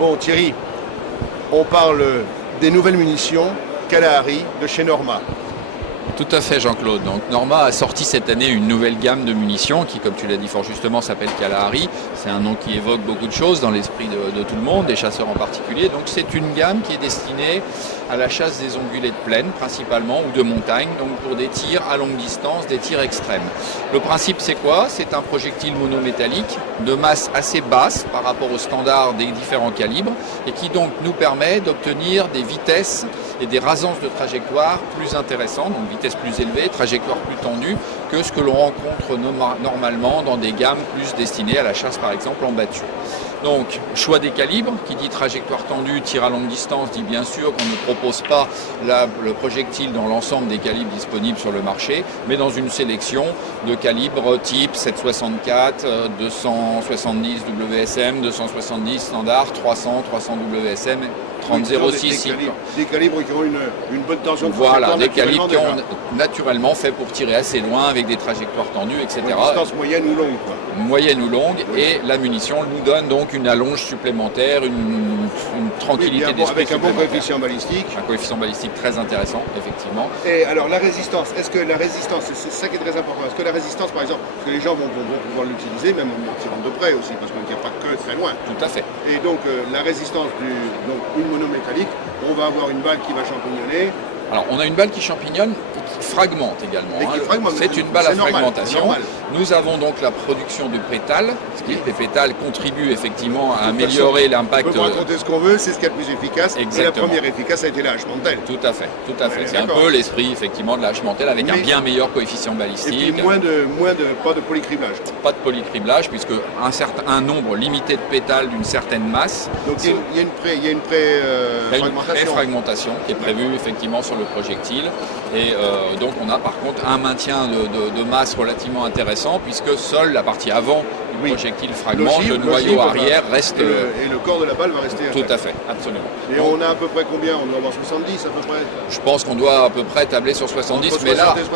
Bon, Thierry, on parle des nouvelles munitions Kalahari de chez Norma. Tout à fait, Jean-Claude. Donc Norma a sorti cette année une nouvelle gamme de munitions qui, comme tu l'as dit fort justement, s'appelle Kalahari. C'est un nom qui évoque beaucoup de choses dans l'esprit de tout le monde, des chasseurs en particulier. Donc c'est une gamme qui est destinée à la chasse des ongulés de plaine principalement ou de montagne, donc pour des tirs à longue distance, des tirs extrêmes. Le principe c'est quoi? C'est un projectile monométallique de masse assez basse par rapport aux standards des différents calibres et qui donc nous permet d'obtenir des vitesses et des rasances de trajectoire plus intéressantes, donc vitesse plus élevée, trajectoire plus tendue que ce que l'on rencontre normalement dans des gammes plus destinées à la chasse par exemple en battue. Donc choix des calibres, qui dit trajectoire tendue, tir à longue distance, dit bien sûr qu'on ne propose pas le projectile dans l'ensemble des calibres disponibles sur le marché, mais dans une sélection de calibres type 764, 270 WSM, 270 standard, 300, 300 WSM, 30-06. Des calibres qui ont une bonne tension de voilà, des calibres qui ont naturellement fait pour tirer assez loin avec des trajectoires tendues, etc. Une distance moyenne ou longue, quoi. Moyenne ou longue, oui. Et la munition nous donne donc une allonge supplémentaire, une tranquillité d'esprit. Avec un bon coefficient balistique. Un coefficient balistique très intéressant, effectivement. Et alors la résistance, est-ce que la résistance, c'est ça qui est très important, est-ce que la résistance par exemple, parce que les gens vont pouvoir l'utiliser même en tirant de près aussi, parce qu'il n'y a pas que très loin. Tout à fait. Et donc la résistance donc une monométallique, on va avoir une balle qui va champignoner. Alors on a une balle qui champignonne et qui fragmente également. C'est une balle à fragmentation. Nous avons donc la production de pétales. Les pétales contribuent effectivement à améliorer l'impact. On peut raconter ce qu'on veut, c'est ce qui est le plus efficace. Exactement. Et la première efficace a été la hache-mantelle. Tout à fait, tout à fait. C'est un peu l'esprit effectivement de la hache-mantelle avec un bien meilleur coefficient balistique. Et puis pas de polycriblage. Pas de polycriblage puisque un nombre limité de pétales d'une certaine masse. Donc il y a une pré-fragmentation qui est prévue effectivement sur le projectile. Et donc on a par contre un maintien de masse relativement intéressant puisque seule la partie avant du projectile fragmente, le noyau arrière reste... Et le corps de la balle va rester intact. Tout à fait, absolument. Et on a à peu près combien? On doit avoir 70 à peu près? Je pense qu'on doit à peu près tabler sur 70, entre mais 60 là... et 70%,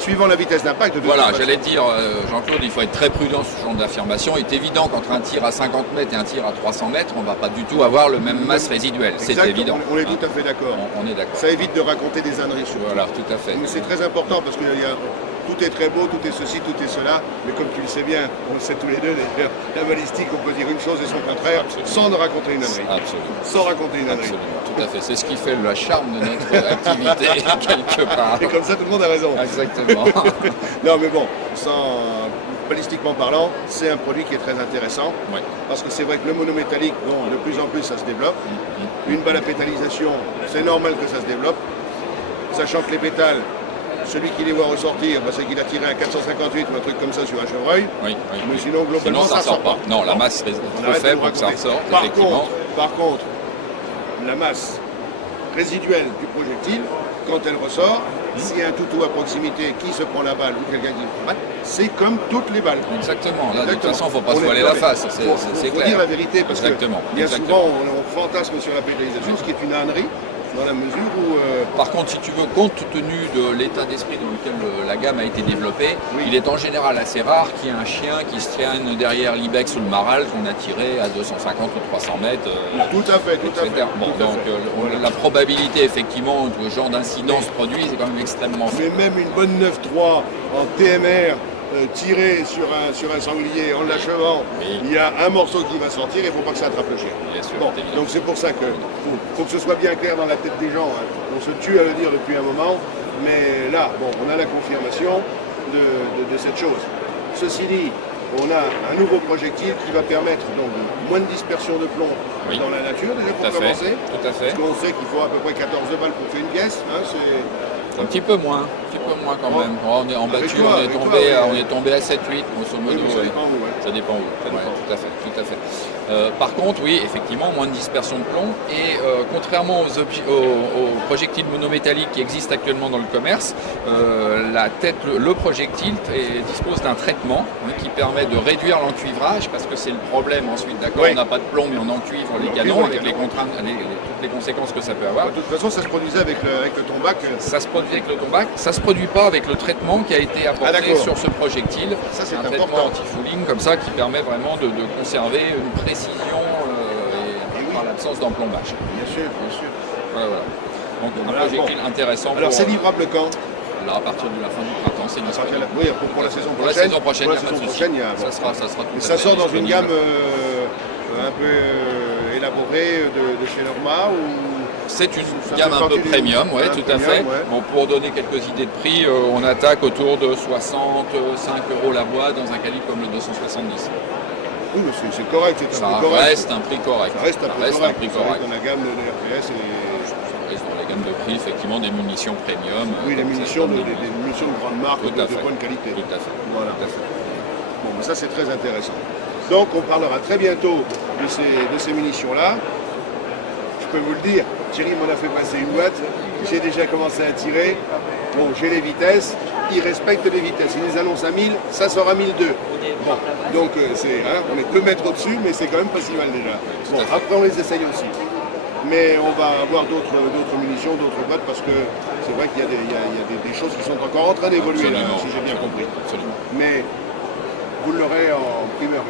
suivant la vitesse d'impact. Voilà, j'allais dire, Jean-Claude, il faut être très prudent sur ce genre d'affirmation. Il est évident qu'entre un tir à 50 mètres et un tir à 300 mètres, on ne va pas du tout avoir le même masse résiduelle. C'est évident. On est tout à fait d'accord. On est d'accord. Ça évite de raconter des âneries. Voilà, tout à fait. Mais c'est très important parce que tout est très beau, tout est ceci, tout est cela, mais comme tu le sais bien, on le sait tous les deux, d'ailleurs, la balistique, on peut dire une chose et son contraire, sans ne raconter une ânerie. Absolument. Sans raconter une ânerie. Absolument, tout à fait. C'est ce qui fait le charme de notre activité, quelque part. Et comme ça, tout le monde a raison. Exactement. Non, mais bon, balistiquement parlant, c'est un produit qui est très intéressant, oui. Parce que c'est vrai que le monométallique, de plus en plus, ça se développe. Une balle à pétalisation, c'est normal que ça se développe, sachant que les pétales, celui qui les voit ressortir, c'est qu'il a tiré un 458 ou un truc comme ça sur un chevreuil. Oui. Mais sinon, globalement, ça ne ressort pas. Non, la masse est trop faible pour que ça ressorte. Par contre, la masse résiduelle du projectile, quand elle ressort, s'il y a un toutou à proximité qui se prend la balle ou quelqu'un qui le bat, c'est comme toutes les balles. Exactement. Là, de toute façon, il ne faut pas se voiler la face. C'est clair. Il faut dire la vérité parce que bien souvent, on fantasme sur la pétalisation, ce qui est une ânerie. Dans la mesure où... Par contre, si tu veux, compte tenu de l'état d'esprit dans lequel la gamme a été développée, il est en général assez rare qu'il y ait un chien qui se tienne derrière l'ibex ou le maral qu'on a tiré à 250 ou 300 mètres. Tout à fait, tout à fait. Donc la probabilité, effectivement, que ce genre d'incident se produise est quand même extrêmement faible. Mais même une bonne 9-3 en TMR, tiré sur un sanglier en l'achevant, il y a un morceau qui va sortir et il ne faut pas que ça attrape le chien. Bien sûr, donc c'est pour ça que faut que ce soit bien clair dans la tête des gens. On se tue à le dire depuis un moment, mais là, on a la confirmation de cette chose. Ceci dit, on a un nouveau projectile qui va permettre donc moins de dispersion de plomb dans la nature, déjà pour commencer. Tout à fait. Parce qu'on sait qu'il faut à peu près 14 balles pour faire une pièce. Un petit peu moins quand même. On est en battu, on est tombé à 7-8 grosso modo. Oui, ça dépend où. Ça dépend où. Tout à fait. Par contre, oui, effectivement, moins de dispersion de plomb. Et contrairement aux projectiles monométalliques qui existent actuellement dans le commerce, le projectile dispose d'un traitement qui permet de réduire l'encuivrage parce que c'est le problème ensuite. D'accord, on n'a pas de plomb mais on encuivre les canons avec les contraintes, toutes les conséquences que ça peut avoir. De toute façon, ça se produisait avec le tombac. Ça se produit avec le tombac. Ça ne se produit pas avec le traitement qui a été apporté sur ce projectile. Ça, c'est un traitement anti-fouling comme ça qui permet vraiment de conserver une précision l'absence d'emplombage. Bien sûr, bien sûr. Voilà. Donc un Voilà, projectile intéressant. Alors pour, c'est livrable quand? là, à partir de la fin du printemps, c'est disponible. Oui, pour la saison Pour la prochaine. saison prochaine, Pour la il n'y a pas de saison souci. prochaine, il y a- Ça sera tout Mais à ça fait sort dans une disponible. gamme un peu élaborée de chez Norma ou... C'est une Ça gamme fait un peu partie du- premium, ouais, un tout à premium, fait. ouais. Bon, pour donner quelques idées de prix, on attaque autour de 65 € la boîte dans un calibre comme le 270. Oui, mais c'est correct, c'est Ça un prix correct. reste un prix correct. Ça reste un prix Ça correct. Ça reste dans la gamme de l'RPS et... Ça reste dans la gamme de prix, effectivement, des munitions premium. Oui, des comme munitions ça, des munitions de grande marque, Tout de à fait. bonne qualité. Tout à fait. Voilà. Tout à fait. Bon, mais ça c'est très intéressant. Donc on parlera très bientôt de ces munitions-là. Je peux vous le dire, Thierry m'en a fait passer une boîte, j'ai déjà commencé à tirer. Bon, j'ai les vitesses, ils respectent les vitesses. Ils les annoncent à 1000, ça sort à 1002. Bon, donc on est 2 mètres au-dessus, mais c'est quand même pas si mal déjà. Bon, après on les essaye aussi. Mais on va avoir d'autres munitions, d'autres boîtes, parce que c'est vrai qu'il y a, des choses qui sont encore en train d'évoluer, là, Absolument, si j'ai bien compris. Absolument. Mais vous l'aurez en primeur.